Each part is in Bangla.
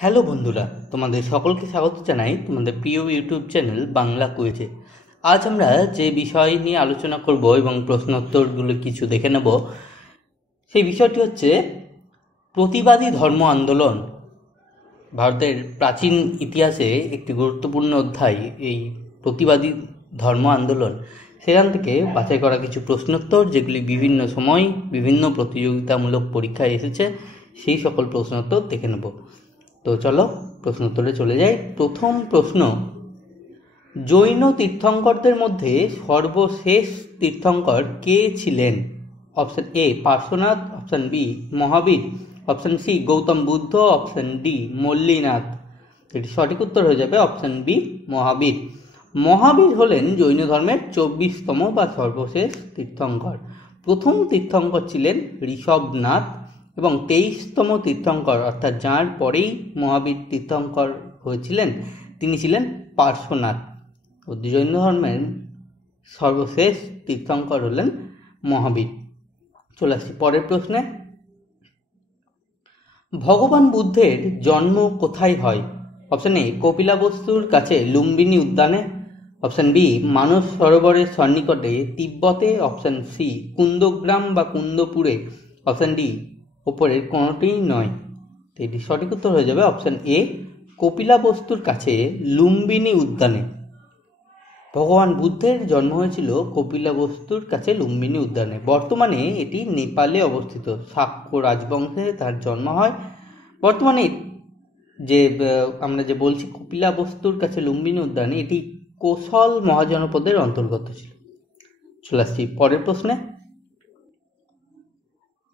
হ্যালো বন্ধুরা, তোমাদের সকলকে স্বাগত জানাই তোমাদের প্রিয় ইউটিউব চ্যানেল বাংলা কুইজে। আজ আমরা যে বিষয় নিয়ে আলোচনা করব এবং প্রশ্নোত্তরগুলো কিছু দেখে নেব, সেই বিষয়টি হচ্ছে প্রতিবাদী ধর্ম আন্দোলন। ভারতের প্রাচীন ইতিহাসে একটি গুরুত্বপূর্ণ অধ্যায় এই প্রতিবাদী ধর্ম আন্দোলন। সেখান থেকে বাছাই করা কিছু প্রশ্নোত্তর, যেগুলি বিভিন্ন সময় বিভিন্ন প্রতিযোগিতামূলক পরীক্ষায় এসেছে, সেই সকল প্রশ্নোত্তর দেখে নেব। তো চলো প্রশ্নোত্তরে চলে যাই। প্রথম প্রশ্ন, জৈন তীর্থঙ্করদের মধ্যে সর্বশেষ তীর্থঙ্কর কে ছিলেন? Option A Parshvanath, option B Mahavir, option C Gautam Buddha, option D Mallinath. এটি সঠিক উত্তর হয়ে যাবে অপশন বি মহাবীর। মহাবীর হলেন জৈন ধর্মের 24তম বা সর্বশেষ তীর্থঙ্কর। প্রথম তীর্থঙ্কর ছিলেন ঋষভনাথ এবং 23তম তীর্থঙ্কর, অর্থাৎ যাঁর পরেই মহাবীর তীর্থঙ্কর হয়েছিলেন, তিনি ছিলেন পার্শ্বনাথ। জৈন ধর্মের সর্বশেষ তীর্থঙ্কর হলেন মহাবীর। চলে আসছি পরের প্রশ্নে। ভগবান বুদ্ধের জন্ম কোথায় হয়? অপশন এ কপিলাবস্তুর কাছে লুম্বিনী উদ্যানে, অপশন বি মানস সরোবরের সন্নিকটে তিব্বতে, অপশন সি কুন্দগ্রাম বা কুন্দপুরে, অপশন ডি ওপরের কোনোটিই নয়। তো এটি সঠিক উত্তর হয়ে যাবে অপশন এ কপিলাবস্তুর কাছে লুম্বিনী উদ্যানে। ভগবান বুদ্ধের জন্ম হয়েছিল কপিলাবস্তুর কাছে লুম্বিনী উদ্যানে। বর্তমানে এটি নেপালে অবস্থিত। শাক্য রাজবংশে তার জন্ম হয়। বর্তমানে যে আমরা যে বলছি কপিলাবস্তুর কাছে লুম্বিনী উদ্যানে, এটি কোশল মহাজনপদের অন্তর্গত ছিল। চলে আসছি পরের প্রশ্নে।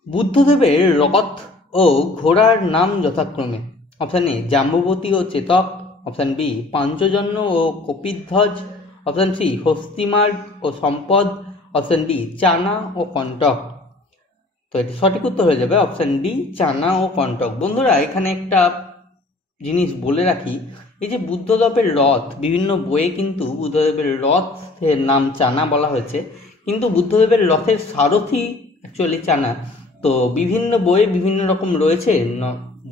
বুদ্ধদেবের রথ ও ঘোড়ার নাম যথাক্রমে অপশন এ জাম্ববতী ও চেতক, অপশন বি পাঞ্চজন্য ও কপিধ্বজ, অপশন সি হস্তিমার্গ ও সম্পদ, অপশন ডি চানা ও কণ্টক। তো এটি সঠিক উত্তর হয়ে যাবে অপশন ডি চানা ও কণ্টক। বন্ধুরা, এখানে একটা জিনিস বলে রাখি, এই যে বুদ্ধদেবের রথ, বিভিন্ন বইয়ে কিন্তু বুদ্ধদেবের রথের নাম চানা বলা হয়েছে, কিন্তু বুদ্ধদেবের রথের সারথি অ্যাকচুয়ালি চানা। তো বিভিন্ন বইয়ে বিভিন্ন রকম রয়েছে।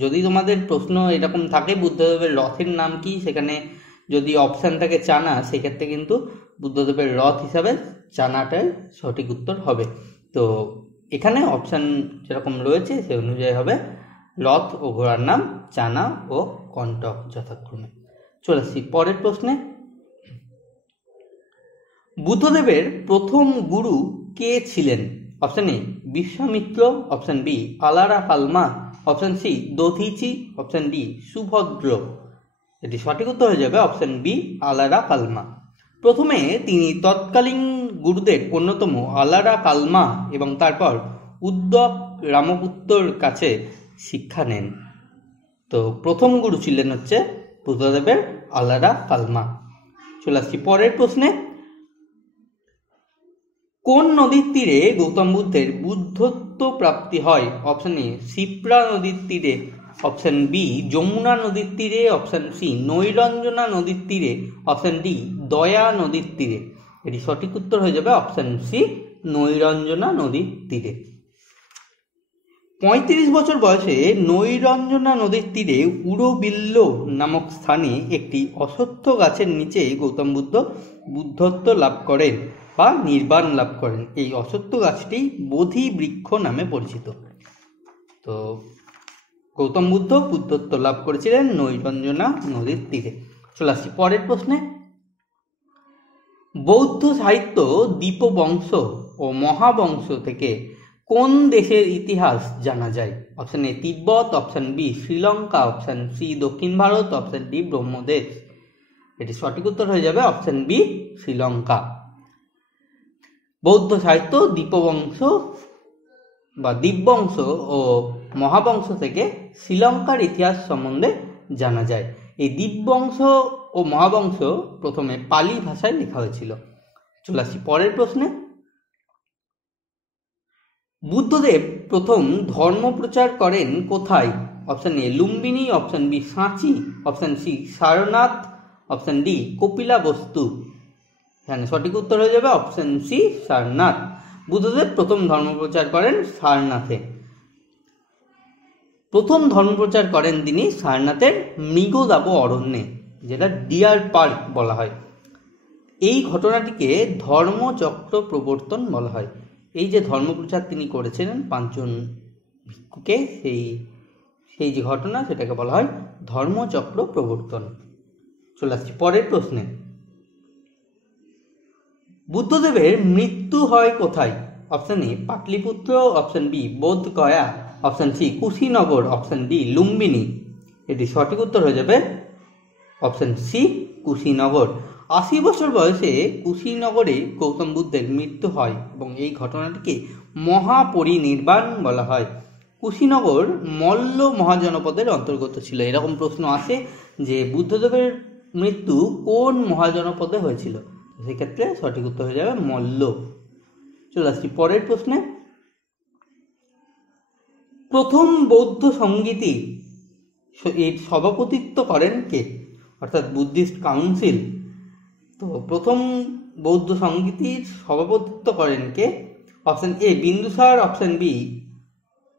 যদি তোমাদের প্রশ্ন এরকম থাকে বুদ্ধদেবের রথের নাম কি, সেখানে যদি অপশান থাকে চানা, সেক্ষেত্রে কিন্তু বুদ্ধদেবের রথ হিসাবে চানাটাই সঠিক উত্তর হবে। তো এখানে অপশান যেরকম রয়েছে সে অনুযায়ী হবে রথ ও ঘোড়ার নাম চানা ও কণ্টক যথাক্রমে। চলে আসছি পরের প্রশ্নে। বুদ্ধদেবের প্রথম গুরু কে ছিলেন? Option A Vishwamitra, option B Alara Kalama, option C Dadhichi, option D Subhadra. এটি সঠিক উত্তর হয়ে যাবে অপশন বি আলারা কালমা। প্রথমে তিনি তৎকালীন গুরুদের অন্যতম আলারা কালমা এবং তারপর উদ্যক রামপুত্তর কাছে শিক্ষা নেন। তো প্রথম গুরু ছিলেন হচ্ছে বুদ্ধদেবের আলারা কালমা। চলে আসছি পরের প্রশ্নে। কোন নদীর তীরে গৌতম বুদ্ধের বুদ্ধত্ব প্রাপ্তি হয়? অপশন এ শিপ্রা নদীর তীরে, অপশন বি যমুনা নদীর তীরে, অপশন সি নৈরঞ্জনা নদীর তীরে, অপশন ডি দয়া নদীর তীরে। এটি সঠিক উত্তর হয়ে যাবে অপশন সি নৈরঞ্জনা নদীর তীরে। 35 বছর বয়সে নৈরঞ্জনা নদীর তীরে উড়বিল্ল নামক স্থানে একটি অশ্বত্থ গাছের নিচে গৌতম বুদ্ধ বুদ্ধত্ব লাভ করেন বা নির্বাণ লাভ করেন। এই অশ্বত্থ গাছটি বোধি বৃক্ষ নামে পরিচিত। তো গৌতম বুদ্ধ বুদ্ধত্ব লাভ করেছিলেন নৈরঞ্জনা নদীর তীরে। চলে আসছি পরের প্রশ্নে। বৌদ্ধ সাহিত্য দীপবংশ ও মহাবংশ থেকে কোন দেশের ইতিহাস জানা যায়? Option A Tibet, option B Sri Lanka, option C দক্ষিণ ভারত, অপশন ডি ব্রহ্মদেশ। এটি সঠিক উত্তর হয়ে যাবে অপশন বি শ্রীলঙ্কা। বৌদ্ধ সাহিত্য দীপবংশ বা দীপবংশ ও মহাবংশ থেকে শ্রীলঙ্কার ইতিহাস সম্বন্ধে জানা যায়। এই দীপবংশ ও মহাবংশ প্রথমে পালি ভাষায় লেখা হয়েছিল। চলে আসছি পরের প্রশ্নে। বুদ্ধদেব প্রথম ধর্ম প্রচার করেন কোথায়? Option A Lumbini, option B সাঁচি, option C Sarnath, option D Kapilavastu. এখানে সঠিক উত্তর হয়ে যাবে অপশন সি সারনাথ। বুদ্ধদেব প্রথম ধর্ম প্রচার করেন সারনাথে। প্রথম ধর্মপ্রচার করেন তিনি সারনাথের মৃগদাব অরণ্যে, যেটা ডিয়ার পার্ক বলা হয়। এই ঘটনাটিকে ধর্মচক্র প্রবর্তন বলা হয়। এই যে ধর্মপ্রচার তিনি করেছিলেন 5 জন ভিক্ষুকে, সেই যে ঘটনা সেটাকে বলা হয় ধর্মচক্র প্রবর্তন। চলে আসছি পরের প্রশ্নে। বুদ্ধদেবের মৃত্যু হয় কোথায়? Option A Pataliputra, option B Bodh Gaya, option C Kushinagar, option D Lumbini. এটি সঠিক উত্তর হয়ে যাবে অপশন সি কুশীনগর। 80 বছর বয়সে কুশীনগরে গৌতম বুদ্ধের মৃত্যু হয় এবং এই ঘটনাটিকে মহাপরিনির্বাণ বলা হয়। কুশীনগর মল্ল মহাজনপদের অন্তর্গত ছিল। এরকম প্রশ্ন আসে যে বুদ্ধদেবের মৃত্যু কোন মহাজনপদে হয়েছিল, সেক্ষেত্রে সঠিক উত্তর হয়ে যাবে মল্ল। চলে আসছি পরের প্রশ্নে। প্রথম বৌদ্ধ সংগীতি এর সভাপতিত্ব করেন কে? অর্থাৎ বুদ্ধিস্ট কাউন্সিল। তো প্রথম বৌদ্ধ সংগীতির সভাপতিত্ব করেন কে? Option A Bindusara, option B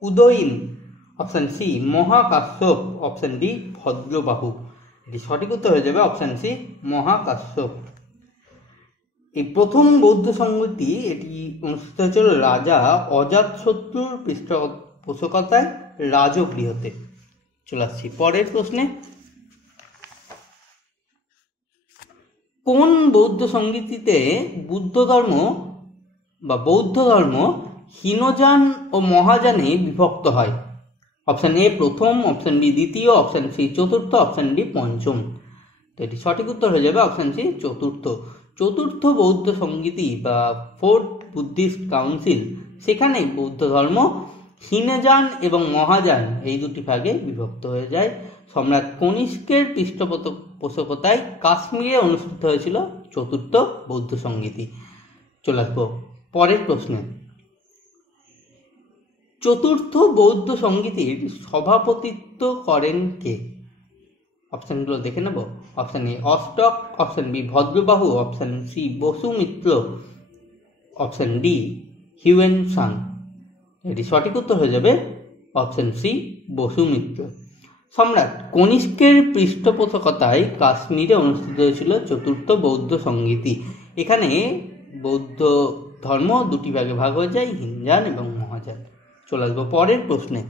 Udayin, option C Mahakashyapa, option D Bhadrabahu. এটি সঠিক উত্তর হয়ে যাবে অপশন সি মহাকাশ্যপ। এই প্রথম বৌদ্ধ সংগীতি এটি অনুষ্ঠিত হয়েছিল রাজা অজাতশত্রুর পৃষ্ঠপোষকতায় রাজগৃহতে। চলে আসছি পরের প্রশ্নে। কোন বৌদ্ধ সংগীতিতে বৌদ্ধ ধর্ম হীনযান ও মহাযানে বিভক্ত হয়? অপশন এ প্রথম, অপশন ডি দ্বিতীয়, অপশন সি চতুর্থ, অপশন ডি পঞ্চম। তো এটি সঠিক উত্তর হয়ে যাবে অপশন সি চতুর্থ। চতুর্থ বৌদ্ধ সংগীতি বা ফোর্থ বুদ্ধিস্ট কাউন্সিল, সেখানে বৌদ্ধ ধর্ম হীনযান এবং মহাযান এই দুটি ভাগে বিভক্ত হয়ে যায়। সম্রাট কনিষ্কের পৃষ্ঠপোষকতায় কাশ্মীরে অনুষ্ঠিত হয়েছিল চতুর্থ বৌদ্ধ সংগীতি। চলে আসবো পরের প্রশ্নে। চতুর্থ বৌদ্ধ সংগীতির সভাপতিত্ব করেন কে? অপশনগুলো দেখে নেব। Option A Ashtaka, option B Bhadrabahu, option C Vasumitra, option D Hiuen Tsang. এটি সঠিক উত্তর হয়ে যাবে অপশন সি বসুমিত্র। সম্রাট কনিষ্কের পৃষ্ঠপোষকতায় কাশ্মীরে অনুষ্ঠিত হয়েছিল চতুর্থ বৌদ্ধ সংগীতি। এখানে বৌদ্ধ ধর্ম দুটি ভাগে ভাগ হয়ে যায়, হীনযান এবং মহাযান। চলে আসবো পরের প্রশ্নে।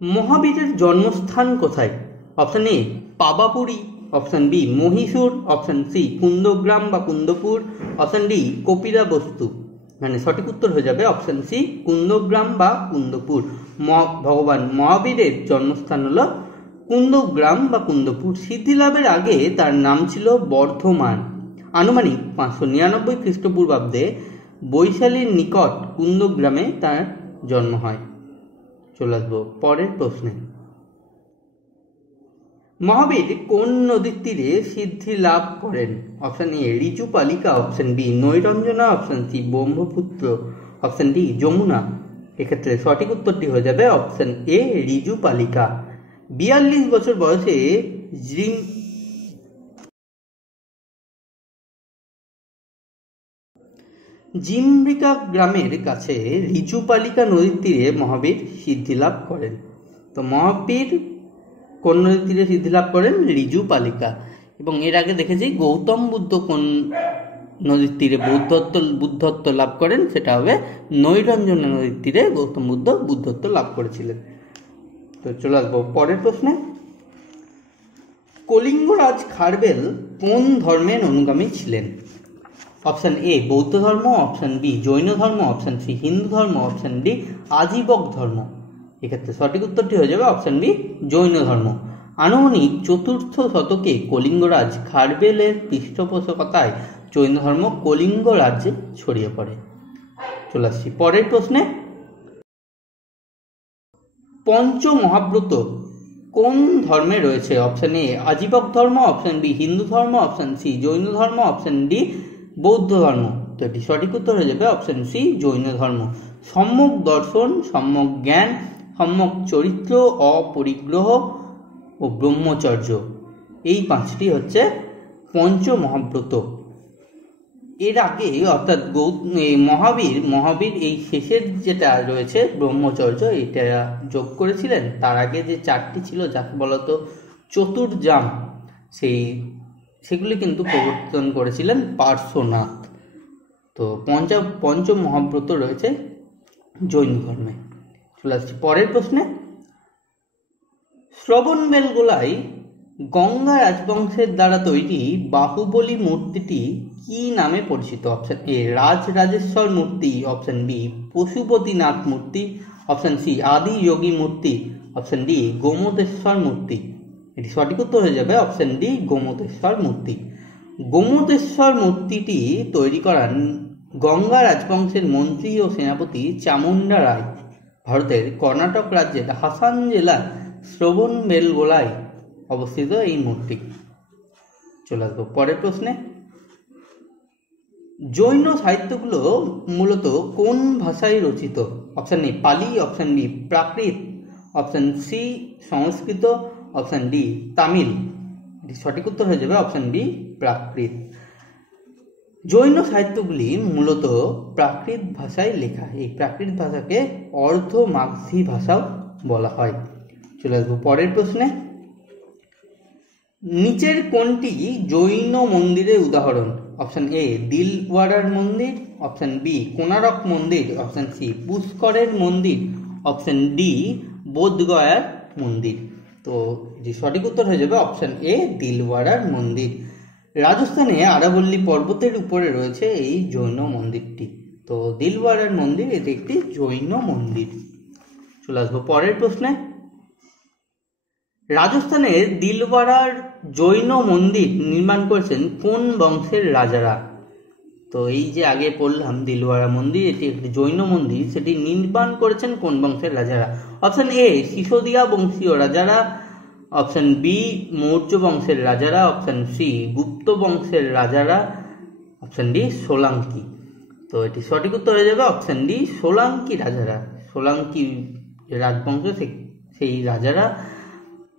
মহাবীরের জন্মস্থান কোথায়? Option A Pavapuri, option B Mysore, option C Kundagram বা কুন্দপুর, অপশন ডি কপিলাবস্তু। মানে সঠিক উত্তর হয়ে যাবে অপশন সি কুন্দগ্রাম বা কুন্দপুর। ভগবান মহাবীরের জন্মস্থান হলো কুন্দগ্রাম বা কুন্দপুর। সিদ্ধিলাভের আগে তার নাম ছিল বর্ধমান। আনুমানিক 599 খ্রিস্টপূর্বাব্দে বৈশালীর নিকট কুন্দগ্রামে তার জন্ম হয়। চলে আসবো পরের প্রশ্নে। মহাবীর কোন নদীর তীরে সিদ্ধি লাভ করেন? Option A Rijupalika, option B Nairanjana, option C Brahmaputra, option D Yamuna. এক্ষেত্রে সঠিক উত্তরটি হয়ে যাবে অপশন এ ঋজুপালিকা। 42 বছর বয়সে জিমরিকা গ্রামের কাছে ঋজুপালিকা নদীর তীরে মহাবীর সিদ্ধি লাভ করেন। তো মহাবীর কোন নদীর তীরে সিদ্ধি লাভ করেন? ঋজুপালিকা। এবং এর আগে দেখেছি গৌতম বুদ্ধ কোন নদীর তীরে বুদ্ধত্ব লাভ করেন, সেটা হবে নৈরঞ্জনা নদীর তীরে গৌতম বুদ্ধ বুদ্ধত্ব লাভ করেছিলেন। তো চলে আসবো পরের প্রশ্নে। কলিঙ্গরাজ খারবেল কোন ধর্মের অনুগামী ছিলেন? অপশন এ বৌদ্ধ ধর্ম, অপশন বি জৈন ধর্ম, অপশন সি হিন্দু ধর্ম, অপশন ডি আজীবক ধর্ম। এক্ষেত্রে সঠিক উত্তরটি হয়ে যাবে অপশন বি জৈন ধর্ম। আনুমানিক 4th শতকে কলিঙ্গরাজ খারবেলের পৃষ্ঠপোষকতায় জৈন ধর্ম কলিঙ্গ রাজ্যে ছড়িয়ে পড়ে। চলে আসছি পরের প্রশ্নে। পঞ্চ মহাব্রত কোন ধর্মে রয়েছে? অপশন এ আজীবক ধর্ম, অপশন বি হিন্দু ধর্ম, অপশন সি জৈন ধর্ম, অপশন ডি বৌদ্ধ ধর্ম। তো এটি সঠিক উত্তর হয়ে যাবে অপশন সি জৈন ধর্ম। সম্যক দর্শন, সম্যক জ্ঞান, সম্যক চরিত্র, অপরিগ্রহ ও ব্রহ্মচর্য, এই 5টি হচ্ছে পঞ্চ মহাব্রত। এর আগে অর্থাৎ মহাবীর এই শেষের যেটা রয়েছে ব্রহ্মচর্য, এটা যোগ করেছিলেন। তার আগে যে 4টি ছিল যাকে বলতো চতুর্জাম, সেগুলি কিন্তু প্রবর্তন করেছিলেন পার্শ্বনাথ। তো পঞ্চম মহাব্রত রয়েছে জৈন ধর্মে। চলে আসছি পরের প্রশ্নে। শ্রবণবেলগোলাই গঙ্গা রাজবংশের দ্বারা তৈরি বাহুবলী মূর্তিটি কি নামে পরিচিত? অপশন এ রাজরাজেশ্বর মূর্তি, অপশন বি পশুপতিনাথ মূর্তি, অপশন সি আদি যোগী মূর্তি, অপশন ডি গোমতেশ্বর মূর্তি। এটি সঠিক উত্তর হয়ে যাবে অপশন ডি গোমতেশ্বর মূর্তি। গোমতেশ্বর মূর্তিটি তৈরি করান গঙ্গা রাজবংশের মন্ত্রী ও সেনাপতি চামুন্ডা রায়। ভারতের কর্ণাটক রাজ্যের হাসান জেলার শ্রবণবেলগোলায় অবস্থিত এই মূর্তি। চলে আসবো পরের প্রশ্নে। জৈন সাহিত্যগুলো মূলত কোন ভাষায় রচিত? অপশন এ পালি, অপশন বি প্রাকৃত, অপশন সি সংস্কৃত, অপশন ডি তামিল। এটি সঠিক উত্তর হয়ে যাবে অপশন বি প্রাকৃত। জৈন সাহিত্যগুলি মূলত প্রাকৃত ভাষায় লেখা। এই প্রাকৃত ভাষাকে অর্ধ মাগধী ভাষাও বলা হয়। চলে আসবো পরের প্রশ্নে। নিচের কোনটি জৈন মন্দিরের উদাহরণ? অপশন এ দিলওয়াড়ার মন্দির, অপশন বি কোনারক মন্দির, অপশন সি পুষ্করের মন্দির, অপশন ডি বোধগয়ার মন্দির। তো এটি সঠিক উত্তর হয়ে যাবে অপশন এ দিলওয়াড়ার মন্দির। রাজস্থানে আরাবল্লী পর্বতের উপরে রয়েছে এই জৈন মন্দিরটি। তো দিলওয়াড়ার মন্দির এটি একটি জৈন মন্দির। চলে আসবো পরের প্রশ্নে। রাজস্থানের দিলওয়াড়ার জৈন মন্দির নির্মাণ করেছেন কোন বংশের রাজারা? তো এই যে আগে পড়লাম দিলওয়াড়া মন্দির, এটি একটি জৈন মন্দির, সেটি নির্মাণ করেছেন কোন বংশের রাজারা? অপশন এ সিসোদিয়া বংশীয় রাজারা, অপশন বি মৌর্য বংশের রাজারা, অপশন সি গুপ্ত বংশের রাজারা, অপশন ডি সোলাঙ্কি। তো এটি সঠিক উত্তর হয়ে যাবে অপশন ডি সোলাঙ্কি রাজারা। সোলাঙ্কি রাজবংশ সেই রাজারা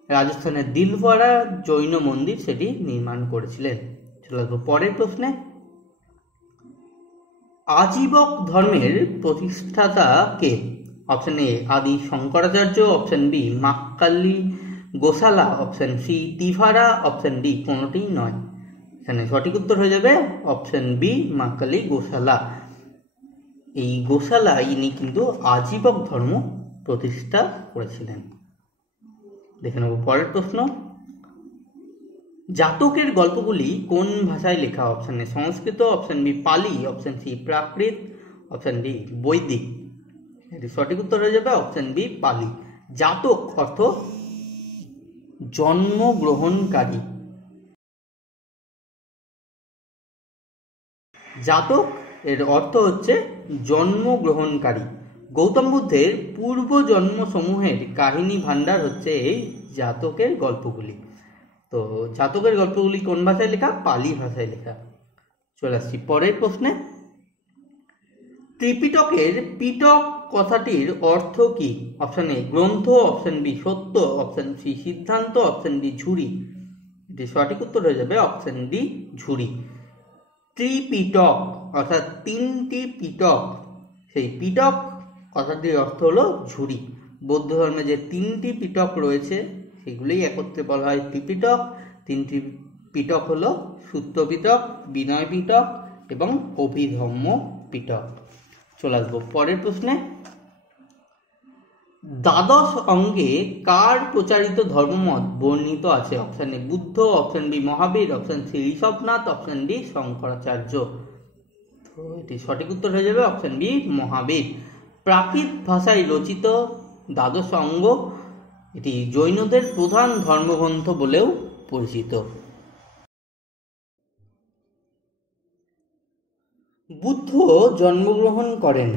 রাজস্থানের দিলওয়াড়া জৈন মন্দির সেটি নির্মাণ করেছিলেন। চলে আসবো পরের প্রশ্নে। আজীবক ধর্মের প্রতিষ্ঠাতা কে? Option A Adi Shankaracharya, option B Makkhali Gosala, option C Tivara, option D কোনোটিই নয়। এখানে সঠিক উত্তর হয়ে যাবে অপশন বি মাক্কালি গোসালা। এই গোসালা ইনি কিন্তু আজীবক ধর্ম প্রতিষ্ঠা করেছিলেন। দেখে নেব পরের প্রশ্ন। জাতকের গল্পগুলি কোন ভাষায় লেখা? Option A Sanskrit, option B Pali, option C Prakrit, option D Vedic. এটি সঠিক উত্তর হয়ে যাবে অপশন বি পালি। জাতক অর্থ জন্মগ্রহণকারী। জাতক এর অর্থ হচ্ছে জন্মগ্রহণকারী। গৌতম বুদ্ধের পূর্ব জন্ম সমূহের কাহিনী ভাণ্ডার হচ্ছে এই জাতকের গল্পগুলি। তো জাতকের গল্পগুলি কোন ভাষায় লেখা? পালি ভাষায় লেখা। চলে আসছি পরের প্রশ্নে। ত্রিপিটকের পিটক কথাটির অর্থ কি? অপশন এ গ্রন্থ, অপশন বি সত্য, অপশন সি সিদ্ধান্ত, অপশন ডি ঝুড়ি। এটি সঠিক উত্তর হয়ে যাবে অপশন ডি ঝুড়ি। ত্রিপিটক অর্থাৎ 3টি পিটক, সেই পিটক কথাটির অর্থ হলো ঝুড়ি। বৌদ্ধ ধর্মে যে 3টি পিটক রয়েছে সেগুলোই একত্রে বলা হয় ত্রিপিটক। 3টি পিটক হলো সূত্র পিটক, বিনয় পিটক এবং অভিধম্ম পিটক। চলে আসবো পরের প্রশ্নে। দ্বাদশ অঙ্গে কার প্রচারিত ধর্মমত বর্ণিত আছে? Option A Buddha, option B Mahavir, option C Rishabhanatha, option D Shankaracharya. তো এটি সঠিক উত্তর হয়ে যাবে অপশন বি মহাবীর। প্রাকৃত ভাষায় রচিত দ্বাদশ অঙ্গ, এটি জৈনদের প্রধান ধর্মগ্রন্থ বলেও পরিচিত। বুদ্ধ জন্মগ্রহণ করেন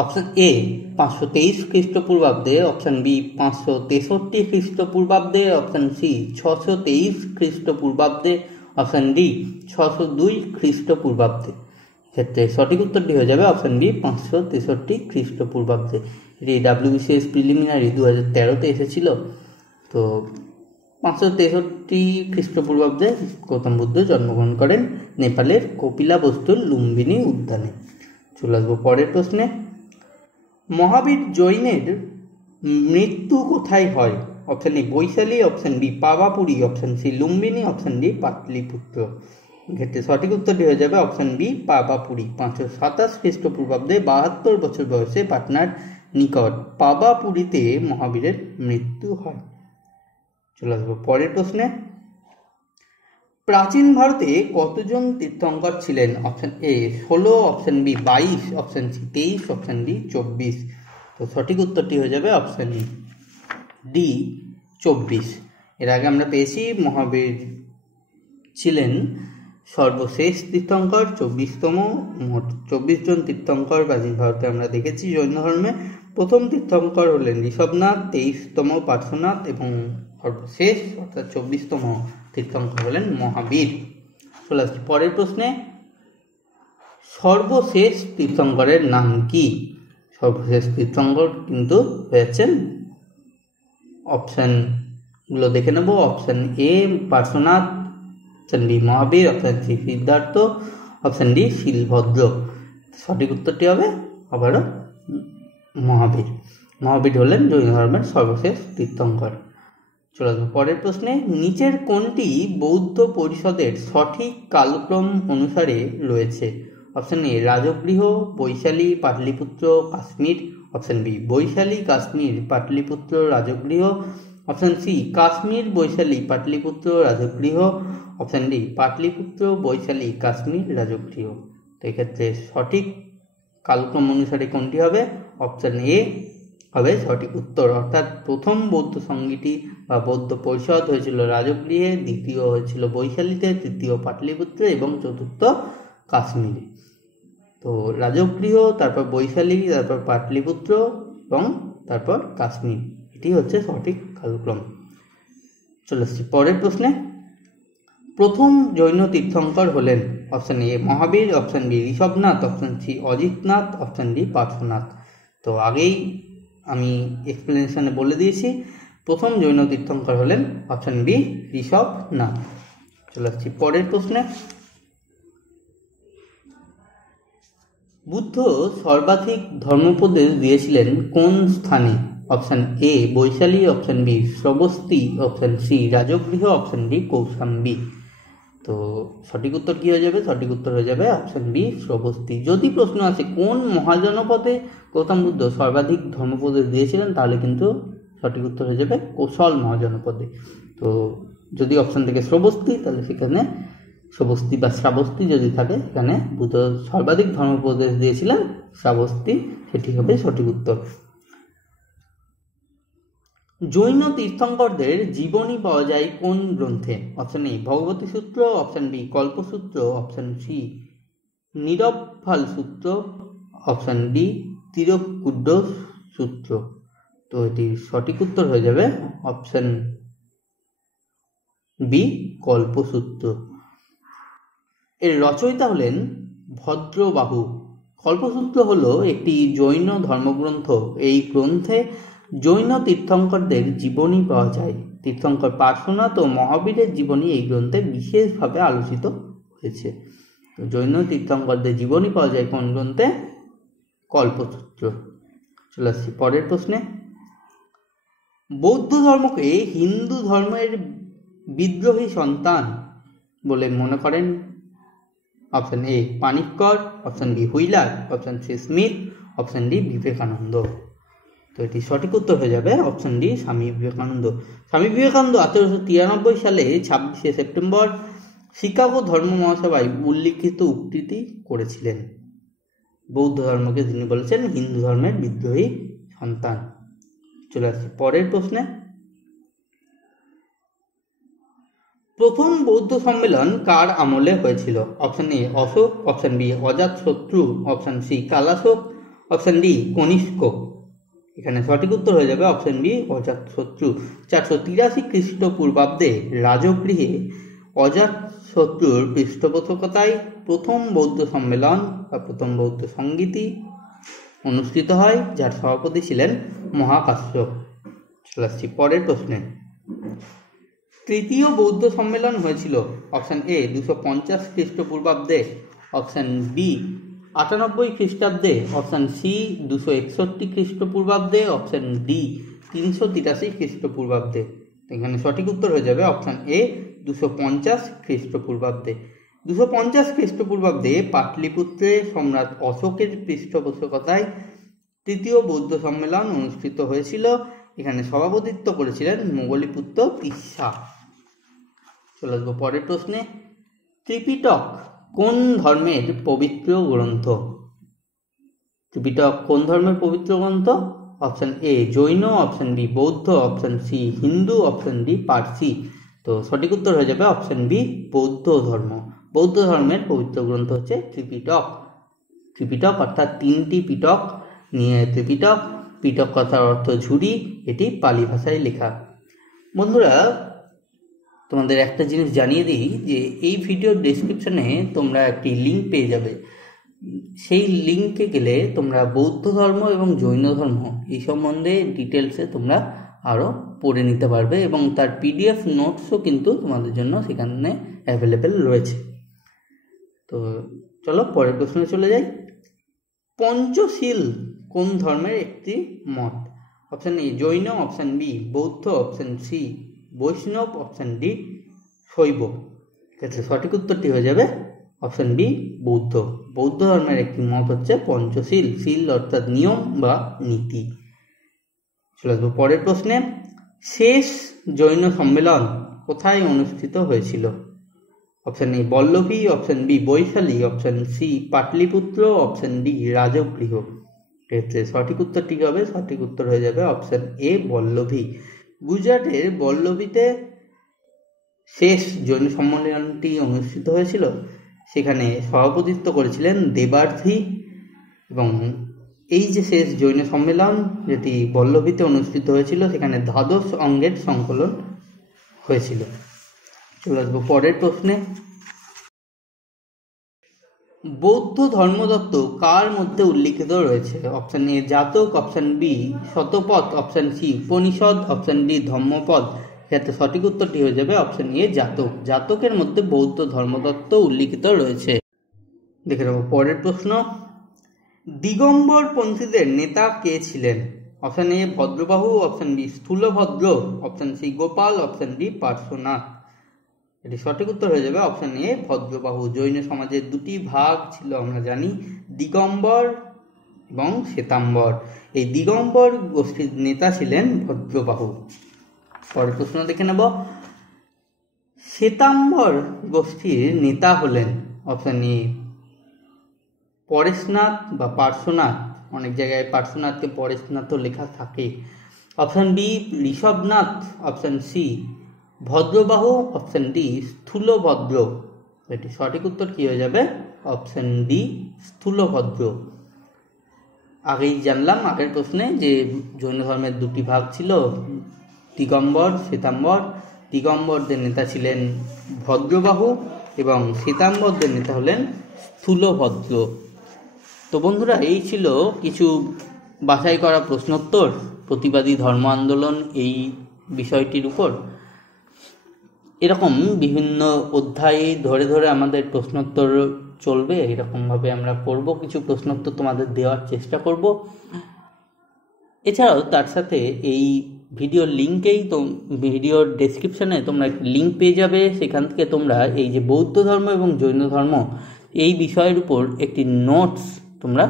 অপশন এ 523 খ্রিস্টপূর্বাব্দে, অপশন বি 563 খ্রিস্টপূর্বাব্দে, অপশন সি 623 খ্রিস্টপূর্বাব্দে, অপশন ডি 602 খ্রিস্টপূর্বাব্দে। ক্ষেত্রে সঠিক উত্তরটি হয়ে যাবে অপশন বি 563 খ্রিস্টপূর্বাব্দে। এটি WBCS প্রিলিমিনারি 2013-তে এসেছিল। তো 563 খ্রিস্টপূর্বাব্দে গৌতম বুদ্ধ জন্মগ্রহণ করেন নেপালের কপিলাবস্তুর লুম্বিনী উদ্যানে। চলে আসবো পরের প্রশ্নে। মহাবীর জৈনের মৃত্যু কোথায় হয়? Option A Vaishali, option B Pawapuri, option C Lumbini, option D Pataliputra. এক্ষেত্রে সঠিক উত্তরটি হয়ে যাবে অপশান বি পাওয়াপুরী। 527 খ্রিস্টপূর্বাব্দে 72 বছর বয়সে পাটনার নিকট পাওয়াপুরীতে মহাবীরের মৃত্যু হয়। চলে আসবো পরের প্রশ্নে। প্রাচীন ভারতে কতজন তীর্থঙ্কর ছিলেন? Option A 16, option B 22, option C 23, option D 24। তো সঠিক উত্তরটি হয়ে যাবে অপশান ডি 24। এর আগে আমরা পেয়েছি মহাবীর ছিলেন সর্বশেষ তীর্থঙ্কর, 24তম। মোট 24 জন তীর্থঙ্কর প্রাচীন ভারতে আমরা দেখেছি জৈন ধর্মে। প্রথম তীর্থঙ্কর হলেন ঋষভনাথ, 23তম পার্শ্বনাথ এবং সর্বশেষ অর্থাৎ 24তম তীর্থঙ্কর হলেন মহাবীর। চলে আসছি পরের প্রশ্নে। সর্বশেষ তীর্থঙ্করের নাম কি? সর্বশেষ তীর্থঙ্কর কিন্তু হয়েছেন, অপশানগুলো দেখে নেব। Option A Parshvanatha, option B Mahavira, option C Siddhartha, option D Shilabhadra. সঠিক উত্তরটি হবে আবারও মহাবীর। মহাবীর হলেন জৈন ধর্মের সর্বশেষ তীর্থঙ্কর। চলে আসবো পরের প্রশ্নে। নিচের কোনটি বৌদ্ধ পরিষদের সঠিক কালক্রম অনুসারে রয়েছে? Option A Rajgriha, Vaishali, Pataliputra, Kashmir, option B Vaishali, Kashmir, Pataliputra, Rajgriha, option C Kashmir, Vaishali, Pataliputra, Rajgriha, option D Pataliputra, Vaishali, Kashmir, Rajgriha. তো এক্ষেত্রে সঠিক কালক্রম অনুসারে কোনটি হবে? অপশান এ হবে সঠিক উত্তর। অর্থাৎ প্রথম বৌদ্ধ সংগীতি বা বৌদ্ধ পরিষদ হয়েছিল রাজগৃহে, দ্বিতীয় হয়েছিল বৈশালীতে, তৃতীয় পাটলিপুত্রে এবং চতুর্থ কাশ্মীরে। তো রাজগৃহ, তারপর বৈশালী, তারপর পাটলিপুত্র এবং তারপর কাশ্মীর, এটি হচ্ছে সঠিক কালক্রম। চলে আসছি পরের প্রশ্নে। প্রথম জৈন তীর্থঙ্কর হলেন option A Mahavir, option B Rishabhanath, option C Ajitnath, option D Parshvanath. তো আগেই আমি এক্সপ্লেনেশনে বলে দিয়েছি, প্রথম জৈন তীর্থঙ্কর হলেন অপশান বি ঋষভনাথ। চলে আসছি পরের প্রশ্নে। বুদ্ধ সর্বাধিক ধর্মোপদেশ দিয়েছিলেন কোন স্থানে? Option A Vaishali, option B Shravasti, option C Rajagriha, option D Kaushambi. তো সঠিক উত্তর কি হয়ে যাবে? সঠিক উত্তর হয়ে যাবে অপশান বি শ্রবস্তি। যদি প্রশ্ন আসে কোন মহাজনপদে গৌতম বুদ্ধ সর্বাধিক ধর্মোপদেশ দিয়েছিলেন, তাহলে কিন্তু সঠিক উত্তর হয়ে যাবে কোশল মহাজনপদে। তো যদি অপশান থেকে শ্রবস্তি, তাহলে সেখানে শ্রবস্তি বা শ্রাবস্তি যদি থাকে, সেখানে বুদ্ধ সর্বাধিক ধর্মোপদেশ দিয়েছিলেন শ্রাবস্তি, সেটি হবে সঠিক উত্তর। জৈন তীর্থঙ্করদের জীবনী পাওয়া যায় কোন গ্রন্থে? অপশান এ ভগবতী সূত্র, option B Kalpasutra, option C নিরবফাল সূত্র, অপশান ডি তিরকুড্ড সূত্র। তো এটির সঠিক উত্তর হয়ে যাবে অপশান বি কল্পসূত্র। এর রচয়িতা হলেন ভদ্রবাহু। কল্পসূত্র হলো একটি জৈন ধর্মগ্রন্থ। এই গ্রন্থে জৈন তীর্থঙ্করদের জীবনী পাওয়া যায়। তীর্থঙ্কর পার্শ্বনাথ ও মহাবীরের জীবনী এই গ্রন্থে বিশেষভাবে আলোচিত হয়েছে। তো জৈন তীর্থঙ্করদের জীবনী পাওয়া যায় কোন গ্রন্থে? কল্পসূত্র। চলে আসছি পরের প্রশ্নে। বৌদ্ধ ধর্মকে হিন্দু ধর্মের বিদ্রোহী সন্তান বলে মনে করেন option A Panikkar, option B Wheeler, option C Smith, option D Vivekananda. তো এটি সঠিক উত্তর হয়ে যাবে অপশান ডি স্বামী বিবেকানন্দ। স্বামী বিবেকানন্দ 1893 সালে 26শে সেপ্টেম্বর শিকাগো ধর্ম মহাসভায় উল্লিখিত উক্তিটি করেছিলেন। বৌদ্ধ ধর্মকে তিনি বলেছেন হিন্দু ধর্মের বিদ্রোহী সন্তান। চলে আসছি পরের প্রশ্নে। প্রথম বৌদ্ধ সম্মেলন কার আমলে হয়েছিল? Option A Ashoka, option B Ajatashatru, option C Kalashoka, option D Kanishka. এখানে সঠিক উত্তর হয়ে যাবে অপশান বি অজাতশত্রু। 483 খ্রিস্টপূর্বাব্দে রাজগৃহে অজাতশত্রুর পৃষ্ঠপোষকতায় প্রথম বৌদ্ধ সম্মেলন বা প্রথম বৌদ্ধ সংগীতি অনুষ্ঠিত হয়, যার সভাপতি ছিলেন মহাকাশ্যপ। চলে আসছি পরের প্রশ্নে। তৃতীয় বৌদ্ধ সম্মেলন হয়েছিল? অপশান এ 250 খ্রিস্টপূর্বাব্দে, অপশান বি 98 খ্রিস্টাব্দে, অপশান সি 261 খ্রিস্টপূর্বাব্দে, অপশান ডি 383 খ্রিস্টপূর্বাব্দে। এখানে সঠিক উত্তর হয়ে যাবে অপশান এ 250 খ্রিস্টপূর্বাব্দে। 250 খ্রিস্টপূর্বাব্দে পাটলিপুত্রে সম্রাট অশোকের পৃষ্ঠপোষকতায় তৃতীয় বৌদ্ধ সম্মেলন অনুষ্ঠিত হয়েছিল। এখানে সভাপতিত্ব করেছিলেন মোগলিপুত্র তিস্সা। চলে আসবো পরের প্রশ্নে। ত্রিপিটক কোন ধর্মের পবিত্র গ্রন্থ? ত্রিপিটক কোন ধর্মের পবিত্র গ্রন্থ? Option A Jain, option B Bauddha, option C Hindu, option D Parsi. তো সঠিক উত্তর হয়ে যাবে অপশান বি বৌদ্ধ ধর্ম। বৌদ্ধ ধর্মের পবিত্র গ্রন্থ হচ্ছে ত্রিপিটক। ত্রিপিটক অর্থাৎ 3টি পিটক নিয়ে ত্রিপিটক। পিটক কথার অর্থ ঝুড়ি, এটি পালি ভাষায় লেখা। বন্ধুরা, তোমাদের একটা জিনিস জানিয়ে দিই যে এই ভিডিওর ডেসক্রিপশনে তোমরা একটি লিঙ্ক পেয়ে যাবে। সেই লিঙ্কে গেলে তোমরা বৌদ্ধ ধর্ম এবং জৈন ধর্ম এই সম্বন্ধে ডিটেলসে তোমরা আরও পড়ে নিতে পারবে এবং তার পিডিএফ নোটসও কিন্তু তোমাদের জন্য সেখানে অ্যাভেলেবেল রয়েছে। তো চলো পরের প্রশ্নে চলে যাই। পঞ্চশীল কোন ধর্মের একটি মত? Option A Jain, option B Bauddha, option C Vaishnava, option D Shaiva. ক্ষেত্রে সঠিক উত্তরটি হয়ে যাবে অপশান বি বৌদ্ধ। বৌদ্ধ ধর্মের একটি মত হচ্ছে পঞ্চশীল। শীল অর্থাৎ নিয়ম বা নীতি। চলে আসবো পরের প্রশ্নে। শেষ জৈন সম্মেলন কোথায় অনুষ্ঠিত হয়েছিল? Option A Vallabhi, option B Vaishali, option C Pataliputra, option D Rajagriha. ক্ষেত্রে সঠিক উত্তরটি হবে, সঠিক উত্তর হয়ে যাবে অপশান এ বল্লভী। গুজরাটের বল্লভীতে শেষ জৈন সম্মেলনটি অনুষ্ঠিত হয়েছিল। সেখানে সভাপতিত্ব করেছিলেন দেবার্থী এবং এই যে শেষ জৈন সম্মেলন যেটি বল্লভীতে অনুষ্ঠিত হয়েছিল সেখানে দ্বাদশ অঙ্গের সংকলন হয়েছিল। চলে আসবো পরের প্রশ্নে। বৌদ্ধ ধর্মতত্ত্ব কার মধ্যে উল্লিখিত রয়েছে? Option A Jataka, option B Shatapatha, option C Upanishad, option D Dhammapada. ক্ষেত্রে সঠিক উত্তরটি হয়ে যাবে অপশান এ জাতক। জাতকের মধ্যে বৌদ্ধ ধর্মতত্ত্ব উল্লিখিত রয়েছে। দেখে নেব পরের প্রশ্ন। দিগম্বর পন্থীদের নেতা কে ছিলেন? Option A Bhadrabahu, option B Sthulabhadra, option C Gopal, option D Parshvanath. এটি সঠিক উত্তর হয়ে যাবে অপশান এ ভদ্রবাহু। জৈন সমাজের দুটি ভাগ ছিল আমরা জানি, দিগম্বর এবং শ্বেতাম্বর। এই দিগম্বর গোষ্ঠীর নেতা ছিলেন ভদ্রবাহু। পরের প্রশ্ন দেখে নেব। শ্বেতাম্বর গোষ্ঠীর নেতা হলেন অপশান এ পরেশনাথ বা পার্শ্বনাথ, অনেক জায়গায় পার্শ্বনাথকে পরেশনাথও লেখা থাকে, option B Rishabhanath, option C Bhadrabahu, option D Sthulabhadra. এটি সঠিক উত্তর কি হয়ে যাবে? Option D Sthulabhadra. আগেই জানলাম আগের প্রশ্নে যে জৈন ধর্মের দুটি ভাগ ছিল, দিগম্বর শ্বেতাম্বর। দিগম্বরদের নেতা ছিলেন ভদ্রবাহু এবং শ্বেতাম্বরদের নেতা হলেন স্থূলভদ্র। তো বন্ধুরা, এই ছিল কিছু বাছাই করা প্রশ্নোত্তর প্রতিবাদী ধর্ম আন্দোলন এই বিষয়টির উপর। এরকম বিভিন্ন অধ্যায়ে ধরে ধরে আমাদের প্রশ্নোত্তর চলবে। এরকমভাবে আমরা করব, কিছু প্রশ্নোত্তর তোমাদের দেওয়ার চেষ্টা করব। এছাড়াও তার সাথে এই ভিডিওর লিঙ্কেই ভিডিওর ডেসক্রিপশানে তোমরা লিঙ্ক পেয়ে যাবে। সেখান থেকে তোমরা এই যে বৌদ্ধ ধর্ম এবং জৈন ধর্ম এই বিষয়ের উপর একটি নোটস তোমরা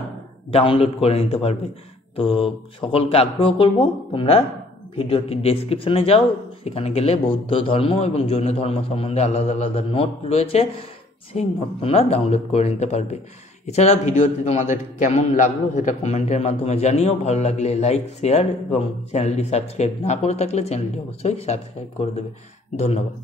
ডাউনলোড করে নিতে পারবে। তো সকলকে আগ্রহ করব তোমরা ভিডিওটির ডেসক্রিপশানে যাও, সেখানে গেলে বৌদ্ধ ধর্ম এবং জৈন ধর্ম সম্বন্ধে আলাদা আলাদা নোট রয়েছে, সেই নোট তোমরা ডাউনলোড করে নিতে পারবে। এছাড়া ভিডিওটি তোমাদের কেমন লাগলো সেটা কমেন্টের মাধ্যমে জানিও। ভালো লাগলে লাইক, শেয়ার এবং চ্যানেলটি সাবস্ক্রাইব না করে থাকলে চ্যানেলটি অবশ্যই সাবস্ক্রাইব করে দেবে। ধন্যবাদ।